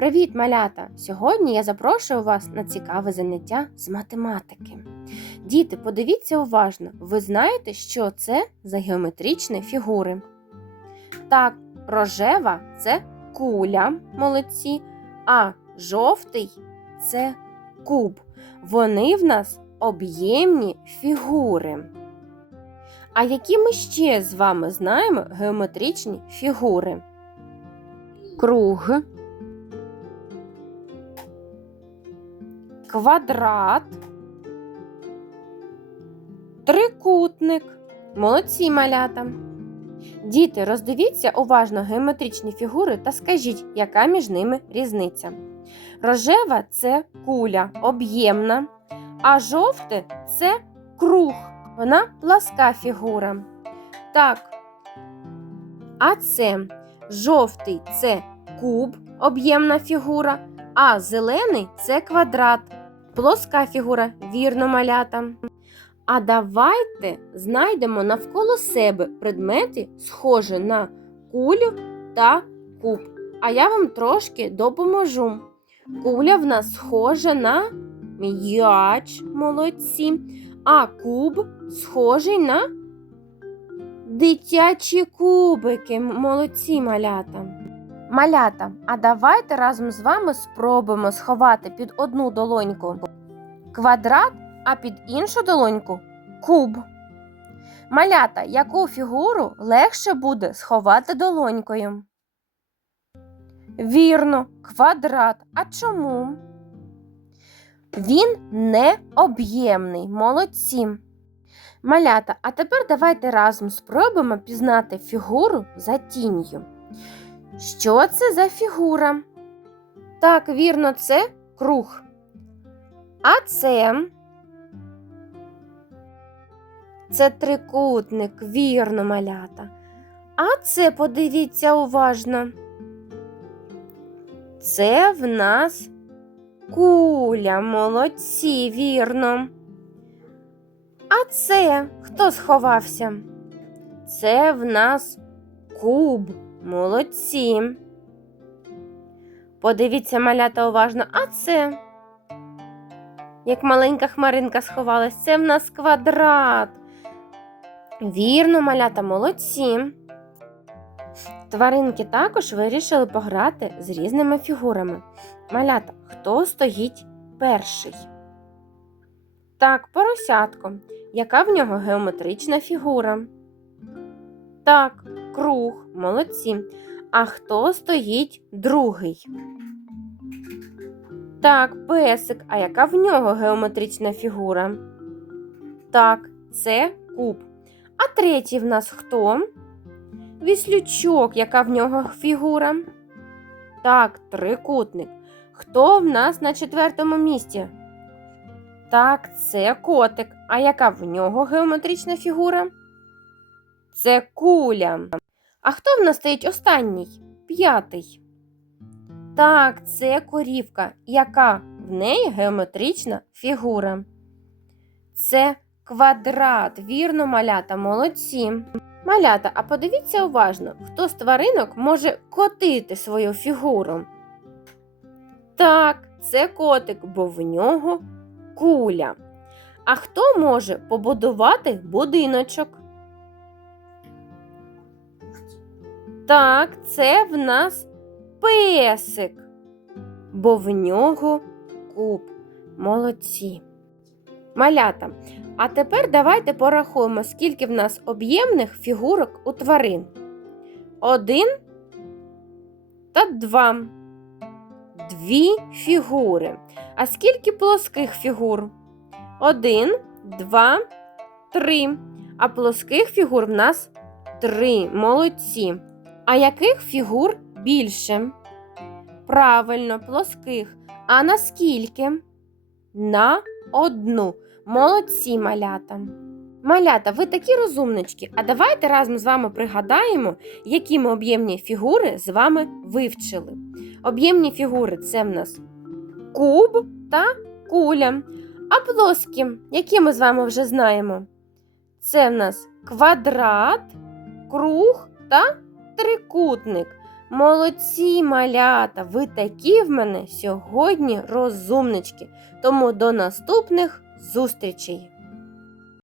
Привіт, малята! Сьогодні я запрошую вас на цікаве заняття з математики. Діти, подивіться уважно, ви знаєте, що це за геометричні фігури? Так, рожева це куля, молодці, а жовтий це куб. Вони в нас об'ємні фігури. А які ми ще з вами знаємо геометричні фігури? Круг. Квадрат, трикутник. Молодці малята. Діти, роздивіться уважно геометричні фігури та скажіть, яка між ними різниця. Рожева це куля, об'ємна, а жовте це круг. Вона пласка фігура. Так. А це жовтий це куб, об'ємна фігура, а зелений це квадрат. Плоска фігура, вірно малята. А давайте знайдемо навколо себе предмети, схожі на кулю та куб. А я вам трошки допоможу. Куля в нас схожа на м'яч, молодці, а куб схожий на дитячі кубики, молодці малята. Малята, а давайте разом з вами спробуємо сховати під одну долоньку квадрат, а під іншу долоньку куб. Малята, яку фігуру легше буде сховати долонькою? Вірно, квадрат. А чому? Він не об'ємний. Молодці. Малята, а тепер давайте разом спробуємо пізнати фігуру за тінню. Що це за фігура? Так, вірно, це круг. А це це трикутник, вірно, малята. А це подивіться уважно. Це в нас куля, молодці, вірно. А це хто сховався? Це в нас куб. Молодці. Подивіться малята уважно, а це, як маленька хмаринка сховалась, це в нас квадрат. Вірно, малята, молодці. Тваринки також вирішили пограти з різними фігурами. Малята, хто стоїть перший? Так, поросятко. Яка в нього геометрична фігура? Так, круг, молодці. А хто стоїть другий? Так, песик. А яка в нього геометрична фігура? Так, це куб. А третій в нас хто? Віслючок, яка в нього фігура? Так, трикутник. Хто в нас на четвертому місці? Так, це котик. А яка в нього геометрична фігура? Це куля. А хто в нас стоїть останній? П'ятий. Так, це корівка, яка в неї геометрична фігура. Це квадрат, вірно, малята, молодці. Малята, а подивіться уважно, хто з тваринок може котити свою фігуру. Так, це котик, бо в нього куля. А хто може побудувати будиночок? Так, це в нас песик, бо в нього куб. Молодці. Малята. А тепер давайте порахуємо, скільки в нас об'ємних фігурок у тварин. Один та два. Дві фігури. А скільки плоских фігур? Один, два, три. А плоских фігур в нас три. Молодці. А яких фігур більше? Правильно, плоских. А наскільки? На одну. Молодці малята. Малята, ви такі розумнички. А давайте разом з вами пригадаємо, які ми об'ємні фігури з вами вивчили. Об'ємні фігури це в нас куб та куля. А плоскі, які ми з вами вже знаємо? Це в нас квадрат, круг та трикутник. Молодці, малята! Ви такі в мене сьогодні розумнички. Тому до наступних зустрічей!